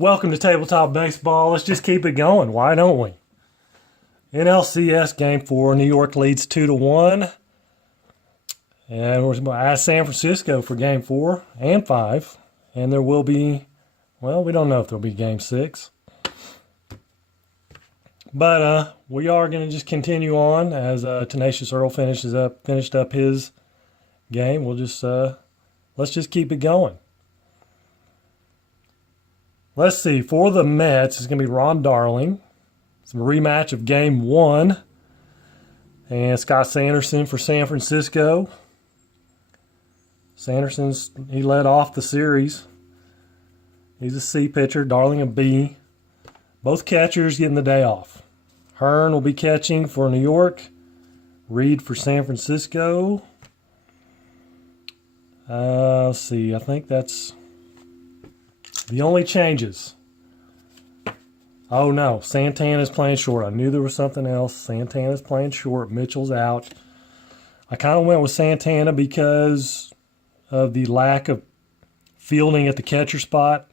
Welcome to Tabletop Baseball. Let's just keep it going. Why don't we? NLCS Game 4. New York leads 2-1. And we're going to ask San Francisco for Game 4 and 5. And there will be, well, we don't know if there will be Game 6. But we are going to just continue on as Tenacious Earl finished up his game. Let's just keep it going. Let's see. For the Mets, it's going to be Ron Darling. It's a rematch of Game 1. And Scott Sanderson for San Francisco. He led off the series. He's a C pitcher, Darling a B. Both catchers getting the day off. Hearn will be catching for New York. Reed for San Francisco. Let's see. I think that's the only changes. Oh no, Santana's playing short. I knew there was something else. Santana's playing short. Mitchell's out. I kind of went with Santana because of the lack of fielding at the catcher spot.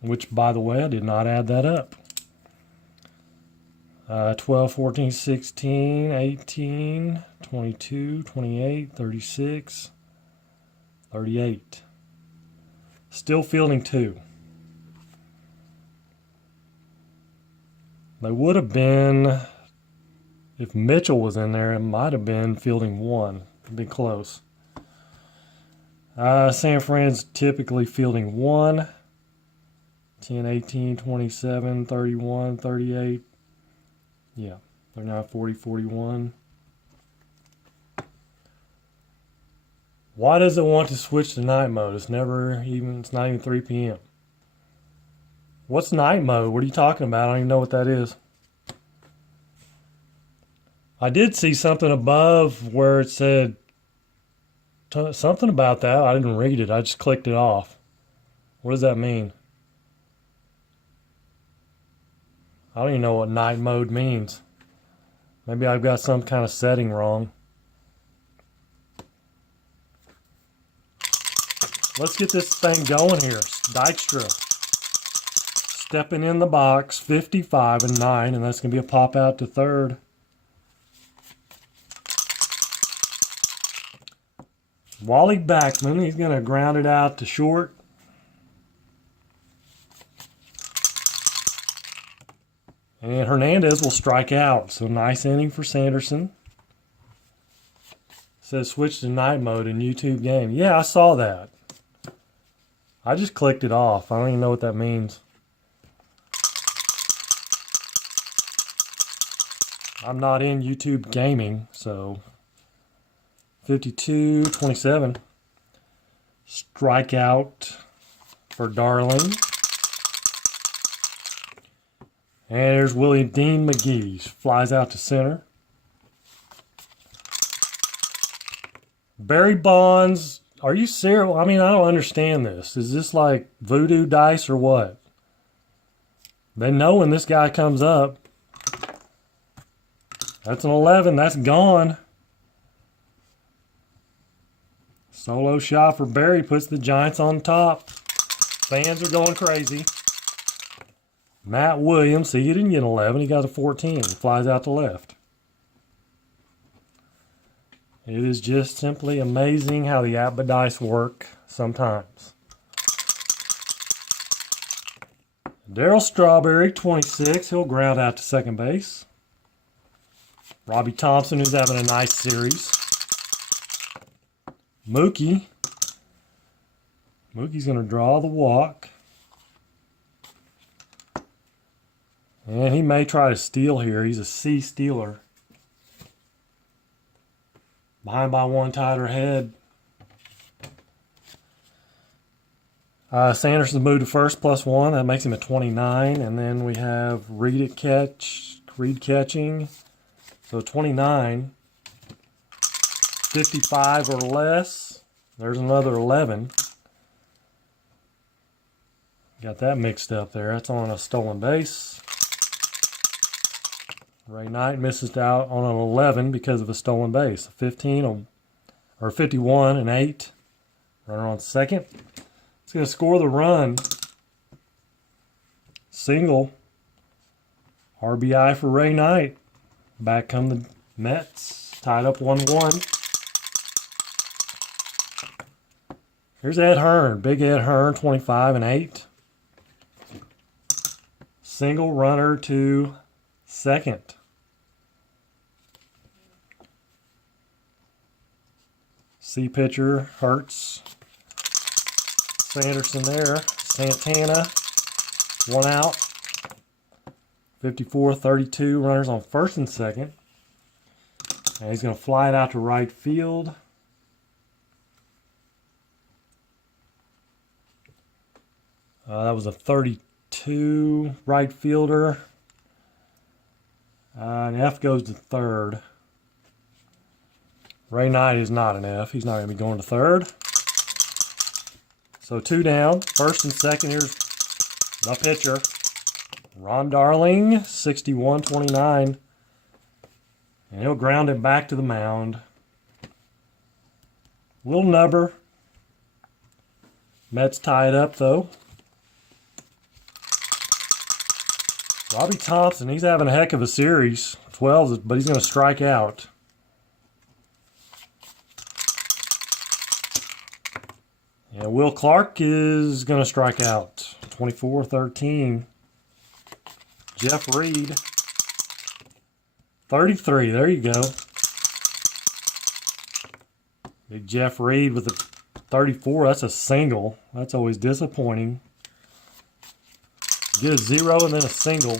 Which, by the way, I did not add that up. 12, 14, 16, 18, 22, 28, 36, 38. Still fielding 2. They would have been, if Mitchell was in there, it might have been fielding 1. It'd be close. San Fran's typically fielding 1. 10, 18, 27, 31, 38. Yeah, they're now 40, 41. Why does it want to switch to night mode? It's not even 3 p.m. What's night mode? What are you talking about? I don't even know what that is. I did see something above where it said something about that. I didn't read it. I just clicked it off. What does that mean? I don't even know what night mode means. Maybe I've got some kind of setting wrong. Let's get this thing going here. Dykstra stepping in the box, 55 and 9, and that's going to be a pop out to third. Wally Backman, he's going to ground it out to short. And Hernandez will strike out. So nice inning for Sanderson. Says switch to night mode in YouTube game. Yeah, I saw that. I just clicked it off. I don't even know what that means. I'm not in YouTube gaming, so 52, 27. Strikeout for Darling. And there's Willie Dean McGee. Flies out to center. Barry Bonds. Are you serious? I mean, I don't understand this. Is this like voodoo dice or what? They know when this guy comes up. That's an 11. That's gone. Solo shot for Barry puts the Giants on top. Fans are going crazy. Matt Williams, see, he didn't get an 11. He got a 14. He flies out to left. It is just simply amazing how the Apba dice work sometimes. Darryl Strawberry, 26. He'll ground out to second base. Robbie Thompson, who's having a nice series. Mookie's going to draw the walk. And he may try to steal here. He's a C stealer. Behind by 1, tied her head. Sanderson's moved to first +1. That makes him a 29. And then we have Reed catching. So 29. 55 or less. There's another 11. Got that mixed up there. That's on a stolen base. Ray Knight misses out on an 11 because of a stolen base. 51 and 8. Runner on second. It's going to score the run. Single. RBI for Ray Knight. Back come the Mets. Tied up 1-1. Here's Ed Hearn. Big Ed Hearn, 25 and 8. Single runner to second. C pitcher, Hertz. Sanderson there. Santana, 1 out. 54-32, runners on first and second. And he's going to fly it out to right field. That was a 32 right fielder. An F goes to third. Ray Knight is not an F. He's not going to be going to third. So 2 down. First and second, here's the pitcher. Ron Darling, 61-29. And he'll ground it back to the mound. Little nubber. Mets tie it up, though. Robbie Thompson, he's having a heck of a series. 12, but he's going to strike out. And Will Clark is going to strike out. 24-13. Jeff Reed, 33. There you go. Big Jeff Reed with a 34. That's a single. That's always disappointing. Get a 0 and then a single.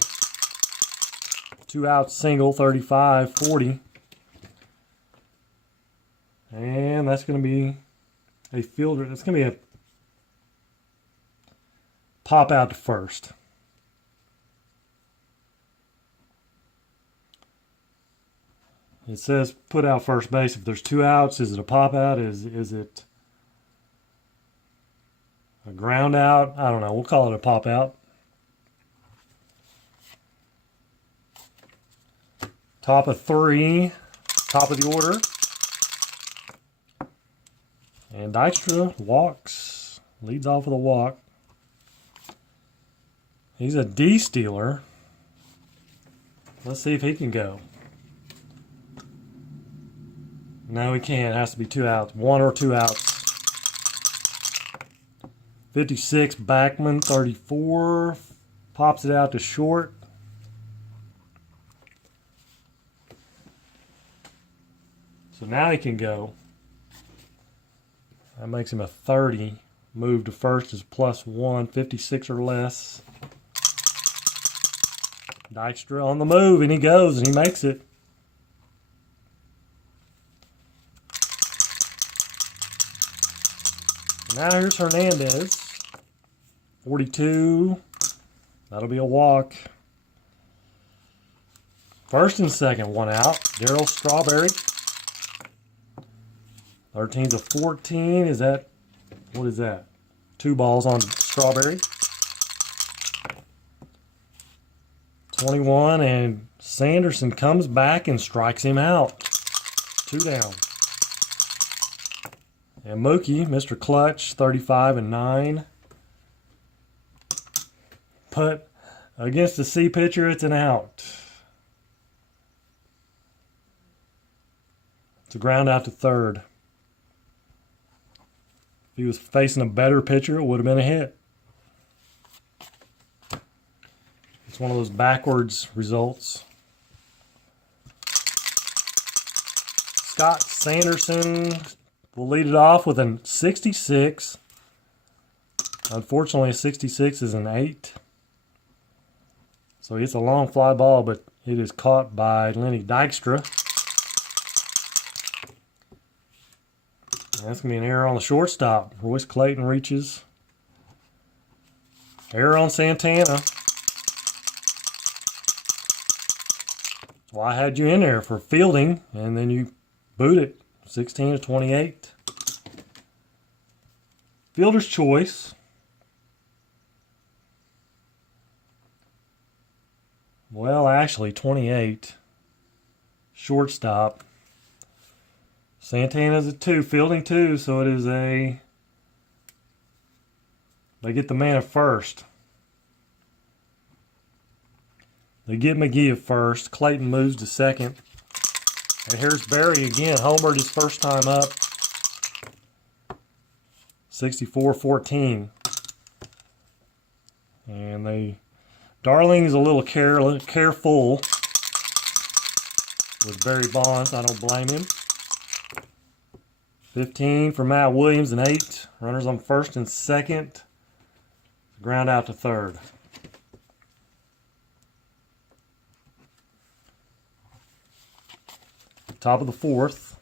2 out single, 35-40. And that's going to be a fielder. It's going to be a pop out to first. It says put out first base. If there's 2 outs, is it a pop out? Is it a ground out? I don't know. We'll call it a pop out. Top of 3, top of the order. And Dykstra walks, leads off with a walk. He's a D stealer. Let's see if he can go. No, he can't. It has to be 2 outs. 1 or 2 outs. 56, Backman, 34. Pops it out to short. So now he can go. That makes him a 30. Move to first is +1. 56 or less. Dykstra on the move, and he goes, and he makes it. Now here's Hernandez, 42. That'll be a walk. First and second, 1 out. Darryl Strawberry. 13-14. Is that, what is that? 2 balls on Strawberry. 21, and Sanderson comes back and strikes him out. 2 down. And Mookie, Mr. Clutch, 35-9. But against the C pitcher, it's an out. It's a ground out to third. If he was facing a better pitcher, it would have been a hit. It's one of those backwards results. Scott Sanderson will lead it off with a 66. Unfortunately, a 66 is an 8. So it's a long fly ball, but it is caught by Lenny Dykstra. And that's going to be an error on the shortstop. Royce Clayton reaches. Error on Santana. Well, I had you in there for fielding, and then you boot it. 16-28. Fielder's choice. Well, actually, 28. Shortstop. Santana's a 2, fielding 2, so it is a They get the man at first. They get McGee at first. Clayton moves to second. And here's Barry again. Homered his first time up. 64-14. And Darling is a little careful with Barry Bonds. I don't blame him. 15 for Matt Williams and 8. Runners on first and second. Ground out to third. Top of the fourth.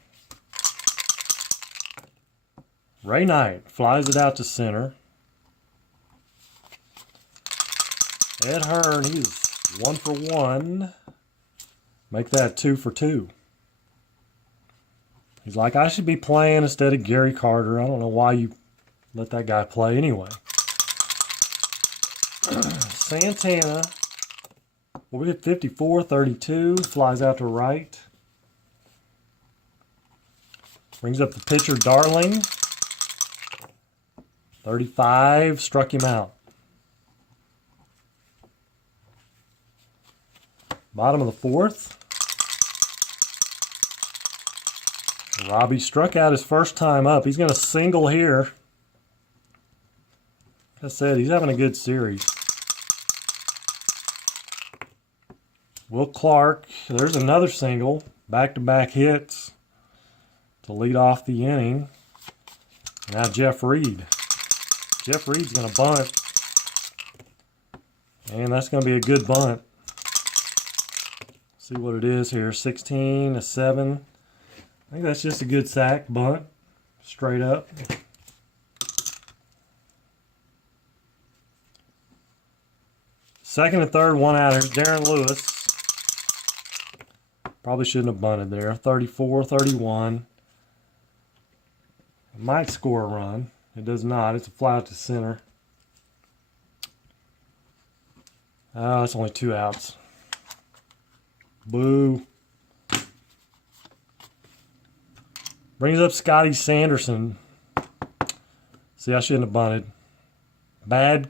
Ray Knight flies it out to center. Ed Hearn, he's 1 for 1. Make that 2 for 2. He's like, I should be playing instead of Gary Carter. I don't know why you let that guy play anyway. Santana, we hit 54-32. Flies out to right. Brings up the pitcher, Darling. 35, struck him out. Bottom of the fourth. Robbie struck out his first time up. He's going to single here. Like I said, he's having a good series. Will Clark, there's another single. Back-to-back hits to lead off the inning. Now Jeff Reed. Jeff Reed's going to bunt. And that's going to be a good bunt. See what it is here. 16-7. I think that's just a good sack bunt. Straight up. Second and third, one out. Here's Darren Lewis. Probably shouldn't have bunted there. 34-31. It might score a run. It does not. It's a fly out to center. Oh, it's only 2 outs. Boo. Brings up Scotty Sanderson. See, I shouldn't have bunted. Bad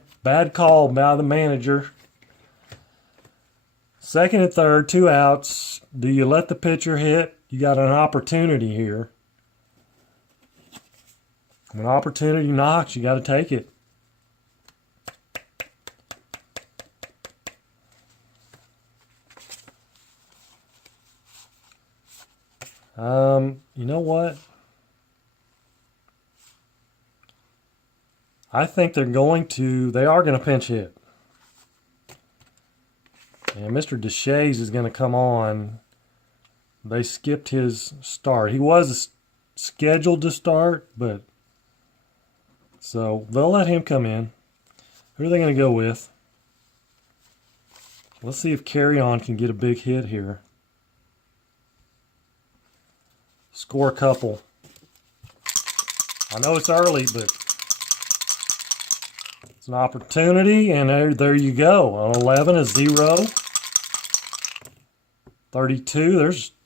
call by the manager. Second and third, 2 outs. Do you let the pitcher hit? You got an opportunity here. When opportunity knocks, you got to take it. You know what? I think they are going to pinch hit. And Mr. Deshays is going to come on. They skipped his start. He was scheduled to start, but so they'll let him come in. Who are they going to go with? Let's see if Carry On can get a big hit here. Score a couple. I know it's early, but it's an opportunity, and there you go. On 11, a 0. 32,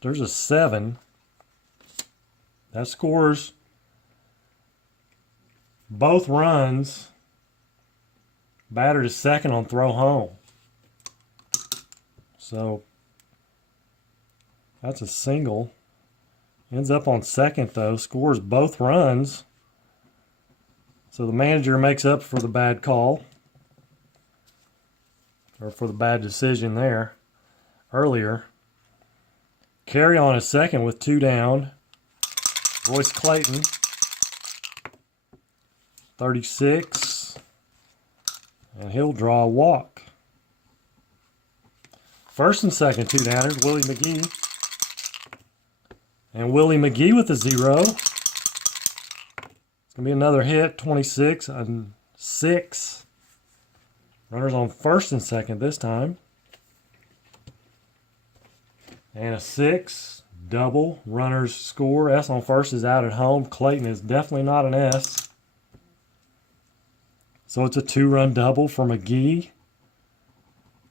there's a 7. That scores both runs. Batter to second on throw home. So that's a single. Ends up on second, though. Scores both runs. So the manager makes up for the bad call. Or for the bad decision there earlier. Carry On is second with 2 down. Royce Clayton. 36. And he'll draw a walk. First and second, 2 downers. Willie McGee. And Willie McGee with a 0. It's going to be another hit. 26 and 6. Runners on first and second this time. And a 6. Double. Runners score. S on first is out at home. Clayton is definitely not an S. So it's a 2-run double for McGee.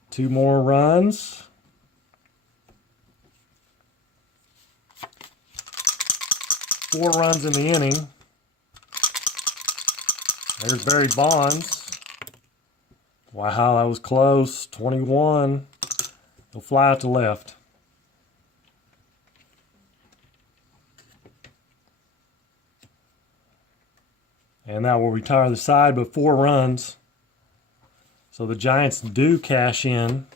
2 more runs. 4 runs in the inning. There's Barry Bonds. Wow, that was close. 21. He'll fly out to left. And that will retire the side, but 4 runs. So the Giants do cash in.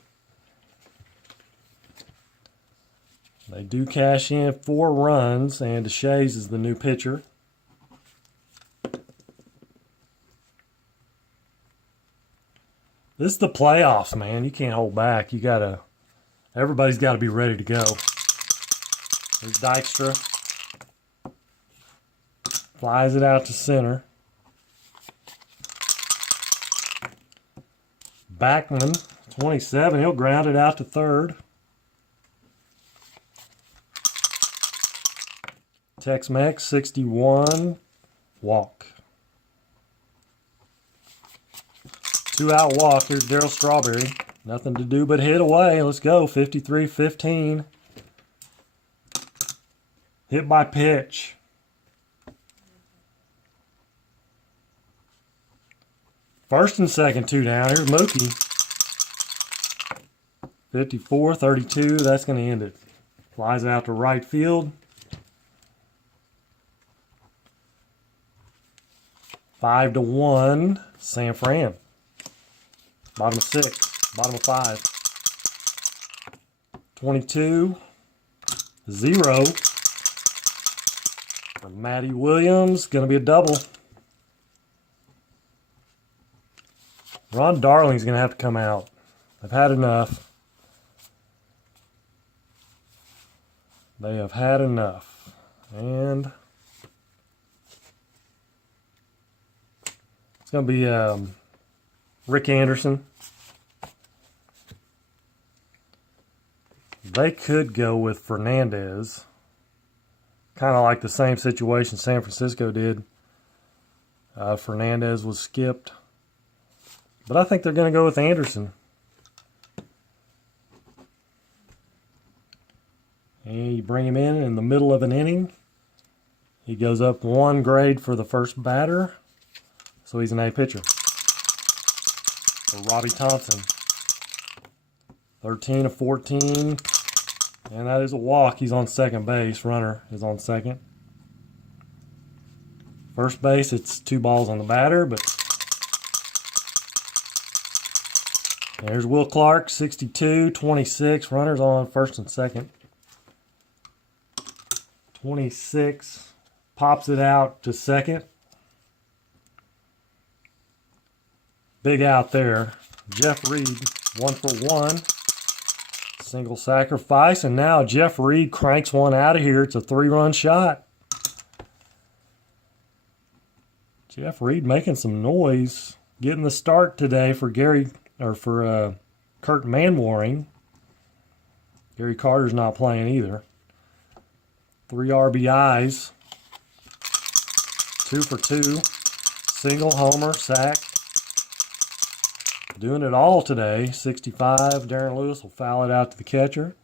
They do cash in 4 runs, and DeShays is the new pitcher. This is the playoffs, man. You can't hold back. Everybody's got to be ready to go. There's Dykstra. Flies it out to center. Backman, 27. He'll ground it out to third. Tex-Mex, 61. Walk. 2-out walk. Here's Darryl Strawberry. Nothing to do but hit away. Let's go. 53-15. Hit by pitch. First and second, 2 down. Here's Mookie. 54-32. That's going to end it. Flies out to right field. 5-1. San Fran. Bottom of 6. Bottom of 5. 22-0. For Matty Williams. Going to be a double. Ron Darling's going to have to come out. They've had enough. They have had enough. And it's going to be Rick Anderson. They could go with Fernandez. Kind of like the same situation San Francisco did. Fernandez was skipped. But I think they're going to go with Anderson. And you bring him in the middle of an inning. He goes up 1 grade for the first batter. So he's an A pitcher. For Robbie Thompson. 13-14. And that is a walk. He's on second base. Runner is on second. First base, it's 2 balls on the batter, but there's Will Clark, 62-26. Runners on first and second. 26 pops it out to second. Big out there. Jeff Reed, 1 for 1. Single sacrifice, and now Jeff Reed cranks one out of here. It's a 3-run shot. Jeff Reed making some noise, getting the start today for Kurt Manwaring. Gary Carter's not playing either. 3 RBIs. 2 for 2. Single, homer, sack. Doing it all today. 65. Darren Lewis will foul it out to the catcher.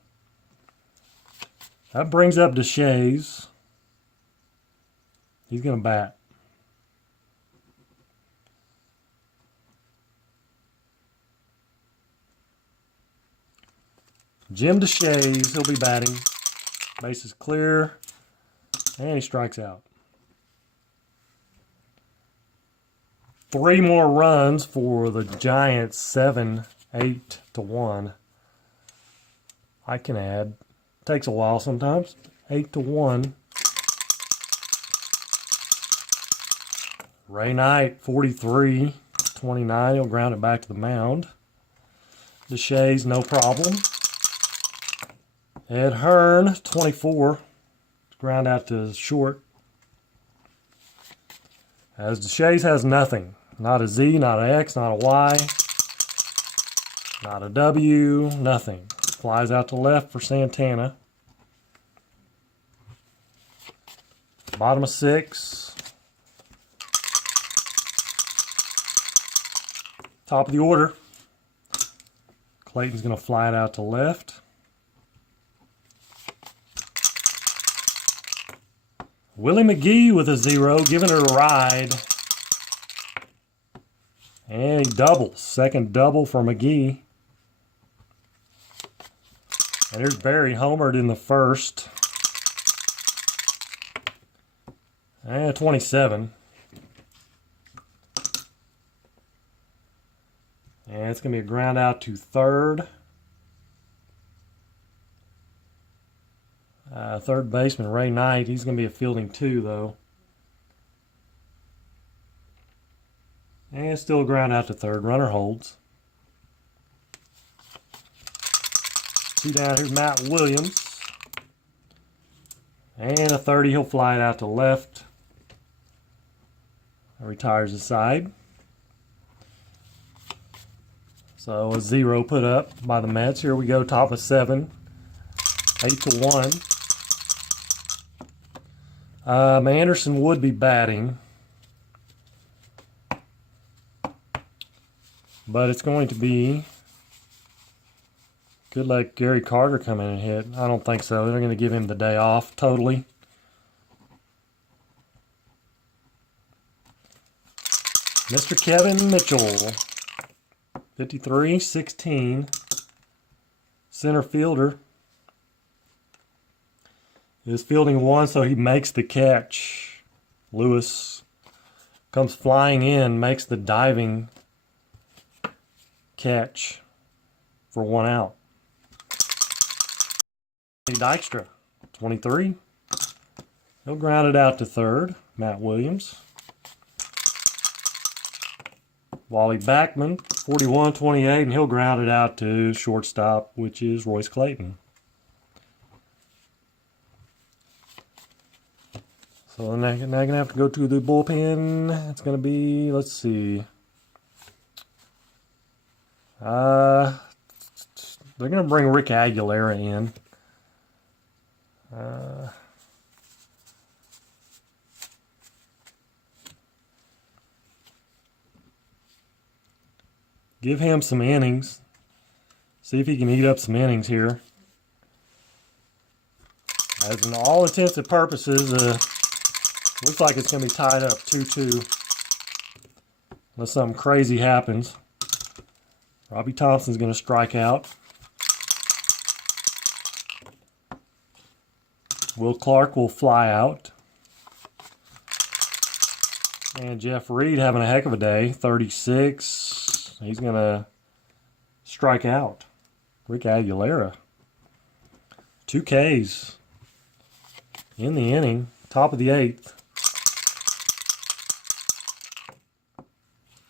That brings up DeShays. He's going to bat. Jim DeShays, he'll be batting. Base is clear. And he strikes out. 3 more runs for the Giants, 7-8-1. I can add. Takes a while sometimes. 8-1. Ray Knight, 43-29. He'll ground it back to the mound. DeShays, no problem. Ed Hearn, 24. Ground out to short. As DeShays has nothing. Not a Z, not an X, not a Y. Not a W, nothing. Flies out to left for Santana. Bottom of 6. Top of the order. Clayton's going to fly it out to left. Willie McGee with a 0, giving it a ride. And he doubles. Second double for McGee. And here's Barry homered in the first. And 27. And it's going to be a ground out to third. Third baseman Ray Knight. He's going to be a fielding 2, though. And still a ground out to third. Runner holds. 2 down. Here's Matt Williams. And a 30. He'll fly it out to left. Retires the side. So a 0 put up by the Mets. Here we go, top of 7. 8-1. Anderson would be batting. But it's going to be... Could let Gary Carter come in and hit. I don't think so. They're going to give him the day off totally. Mr. Kevin Mitchell. 53-16. Center fielder. Is fielding 1, so he makes the catch. Lewis comes flying in, makes the diving catch for 1 out. Dykstra, 23. He'll ground it out to third. Matt Williams. Wally Backman, 41-28, and he'll ground it out to shortstop, which is Royce Clayton. So now I'm going to have to go to the bullpen. It's going to be, let's see. They're going to bring Rick Aguilera in. Give him some innings. See if he can eat up some innings here. As in all intents and purposes, looks like it's going to be tied up 2-2. Unless something crazy happens. Robbie Thompson's going to strike out. Will Clark will fly out. And Jeff Reed having a heck of a day. 36. He's going to strike out. Rick Aguilera. 2 Ks in the inning. Top of the 8th.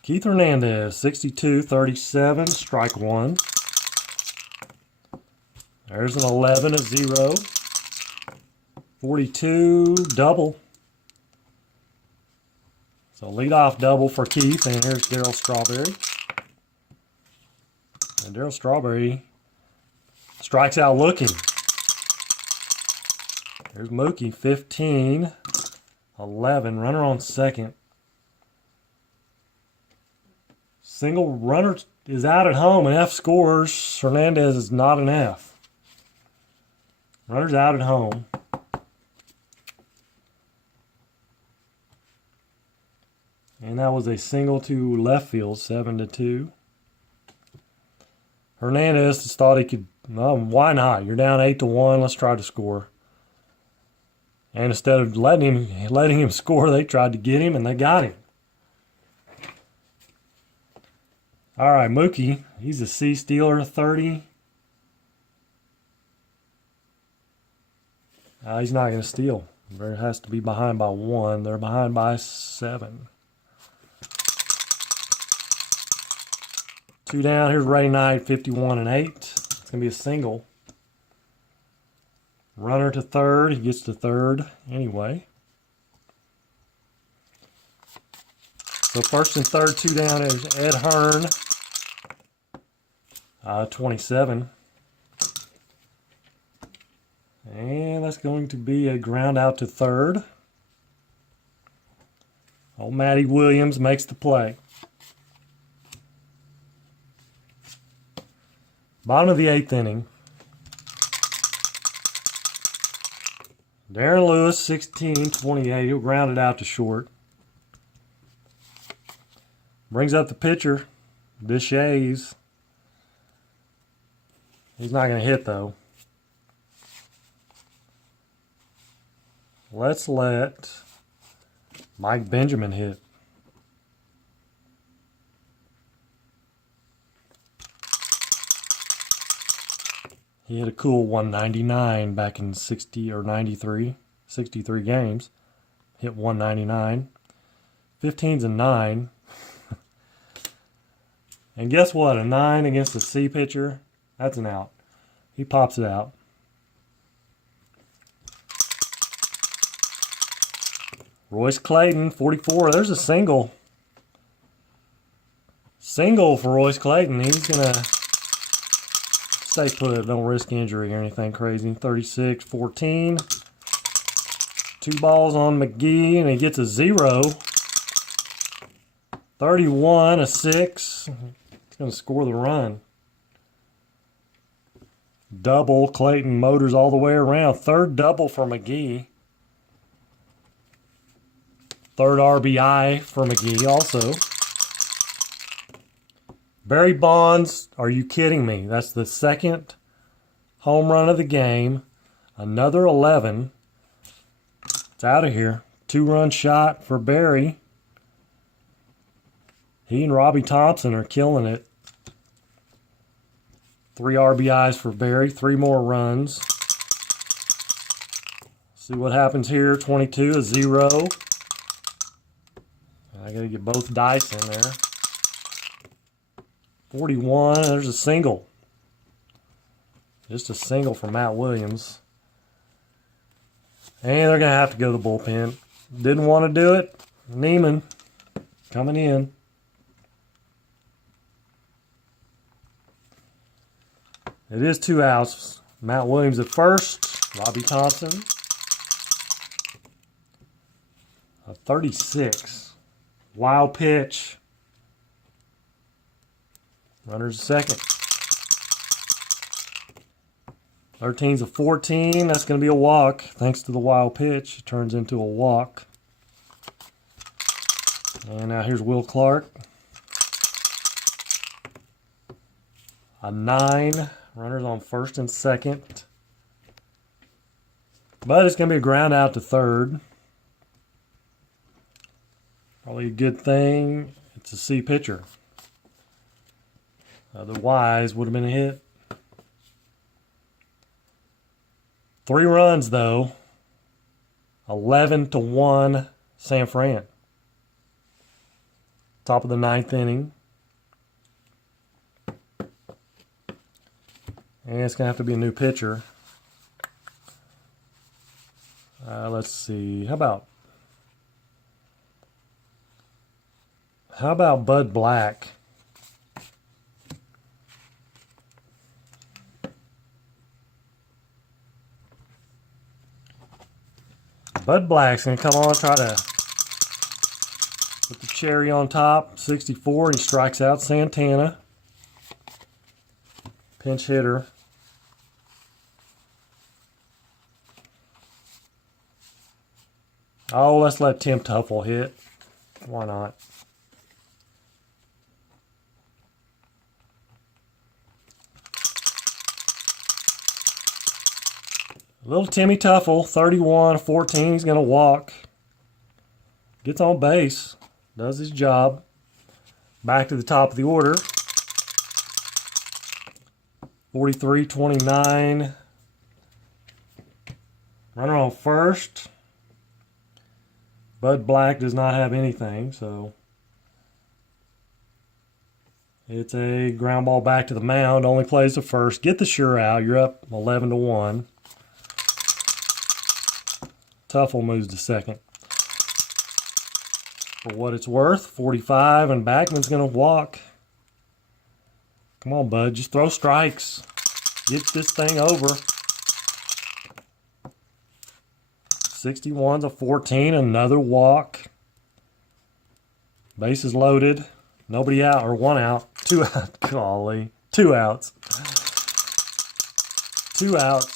Keith Hernandez, 62-37, strike 1. There's an 11, a 0. 42, double. So leadoff double for Keith, and here's Darryl Strawberry. And Darryl Strawberry strikes out looking. There's Mookie, 15, 11, runner on second. Single runner is out at home, and F scores. Hernandez is not an F. Runner's out at home. And that was a single to left field, 7-2. Hernandez just thought he could, well, why not? You're down 8-1, let's try to score. And instead of letting him score, they tried to get him, and they got him. All right, Mookie, he's a C stealer, 30. He's not going to steal. There has to be behind by 1. They're behind by 7. 2 down. Here's Ray Knight, 51-8. It's going to be a single. Runner to third. He gets to third anyway. So first and third, 2 down is Ed Hearn, 27. And that's going to be a ground out to third. Old Matty Williams makes the play. Bottom of the 8th inning. Darren Lewis, 16-28. He'll ground it out to short. Brings up the pitcher. Deshays. He's not going to hit, though. Let's let Mike Benjamin hit. He hit a cool 199 back in 60 or 93, 63 games. Hit 199. 15's a 9. And guess what? A 9 against a C pitcher, that's an out. He pops it out. Royce Clayton, 44. There's a single. Single for Royce Clayton. He's going to stay put. Don't risk injury or anything crazy. 36, 14. 2 balls on McGee, and he gets a 0. 31, a 6. He's going to score the run. Double. Clayton motors all the way around. Third double for McGee. Third RBI for McGee also. Barry Bonds, are you kidding me? That's the second home run of the game. Another 11. It's out of here. 2-run shot for Barry. He and Robbie Thompson are killing it. 3 RBIs for Barry. 3 more runs. See what happens here. 22, a 0. I got to get both dice in there. 41, there's a single. Just a single for Matt Williams. And they're going to have to go to the bullpen. Didn't want to do it. Neiman coming in. It is 2 outs. Matt Williams at first. Robbie Thompson. A 36. Wild pitch. Runner's second. 13's a 14. That's going to be a walk. Thanks to the wild pitch, it turns into a walk. And now here's Will Clark. A 9. Runners on first and second. But it's going to be a ground out to third. Probably a good thing. It's a C pitcher. Otherwise, would have been a hit. 3 runs, though. 11-1 San Fran. Top of the 9th inning. And it's going to have to be a new pitcher. Let's see. How about Bud Black? Bud Black's going to come on, try to put the cherry on top. 64, he strikes out Santana. Pinch hitter. Oh, let's let Tim Tuffle hit. Why not? Little Timmy Tuffle, 31-14. He's going to walk. Gets on base. Does his job. Back to the top of the order. 43-29. Runner on first. Bud Black does not have anything, so it's a ground ball back to the mound. Only plays the first. Get the sure out. You're up 11-1. Tuffle moves to second. For what it's worth, 45, and Backman's going to walk. Come on, bud. Just throw strikes. Get this thing over. 61's a 14. Another walk. Bases loaded. Nobody out, or 1 out. 2 out. Golly. 2 outs. 2 outs.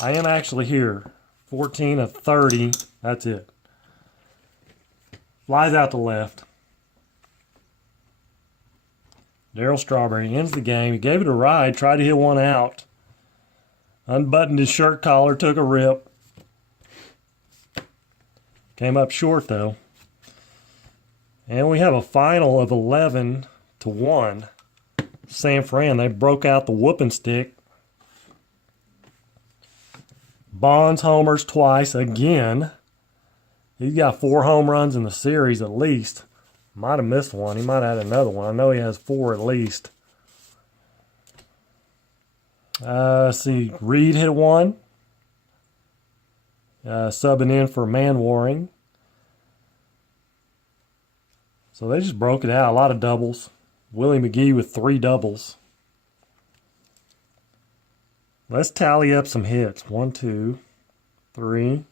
I am actually here. 14 of 30. That's it. Flies out to left. Darryl Strawberry ends the game. He gave it a ride, tried to hit one out. Unbuttoned his shirt collar, took a rip. Came up short though. And we have a final of 11-1. San Fran, they broke out the whooping stick. Bonds homers twice again. He's got 4 home runs in the series at least. Might have missed one. He might have had another one. I know he has 4 at least. Let's see. Reed hit one. Subbing in for Manwaring. So they just broke it out. A lot of doubles. Willie McGee with 3 doubles. Let's tally up some hits. 1, 2, 3,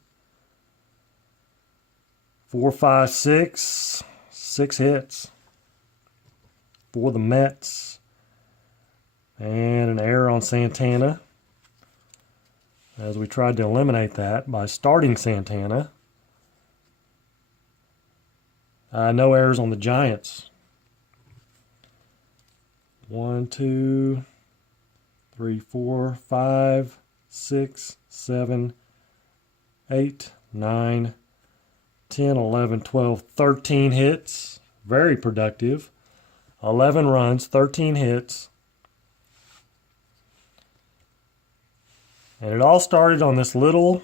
4, 5, 6. 6 hits for the Mets. And an error on Santana, as we tried to eliminate that by starting Santana. No errors on the Giants. 1, 2, 3, 4, 5, 6, 7, 8, 9, 10, 11, 12, 13 hits. Very productive. 11 runs, 13 hits. And it all started on this little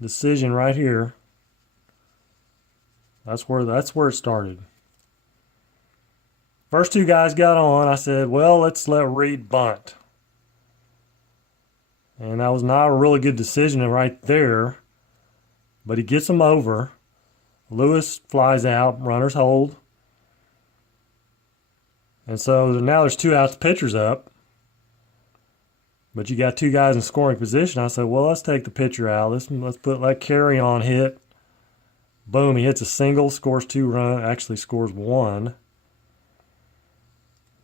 decision right here. That's where it started. First 2 guys got on. I said, well, let's let Reed bunt. And that was not a really good decision right there. But he gets him over. Lewis flies out. Runners hold. And so now there's 2 outs. Pitcher's up. But you got 2 guys in scoring position. I said, well, let's take the pitcher out. Let Carry on hit. Boom, he hits a single, scores 2 runs. Actually scores 1.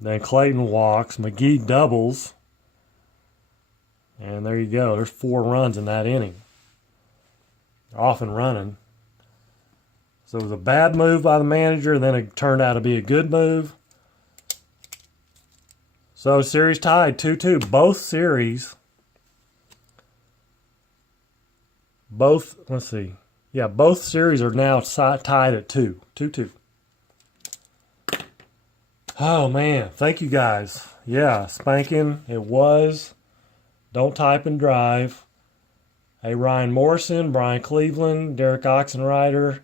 Then Clayton walks. McGee doubles. And there you go. There's 4 runs in that inning. Off and running. So it was a bad move by the manager, then it turned out to be a good move. So series tied 2-2. Both series. Let's see. Yeah, both series are now tied at 2-2. Oh man, thank you guys. Yeah, spanking it was. Don't type and drive. Hey, Ryan Morrison, Brian Cleveland, Derek Oxenrider,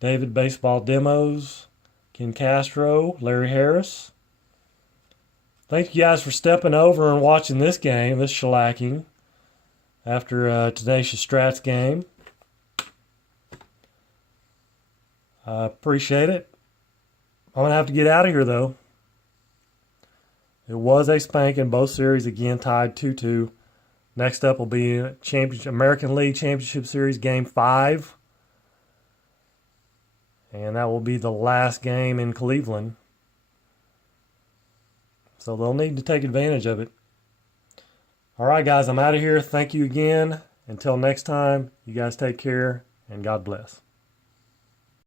David Baseball Demos, Ken Castro, Larry Harris. Thank you guys for stepping over and watching this game, this shellacking, after Tenacious Strats game. I appreciate it. I'm going to have to get out of here, though. It was a spanking. Both series, again, tied 2-2. Next up will be American League Championship Series Game 5. And that will be the last game in Cleveland. So they'll need to take advantage of it. All right, guys, I'm out of here. Thank you again. Until next time, you guys take care, and God bless.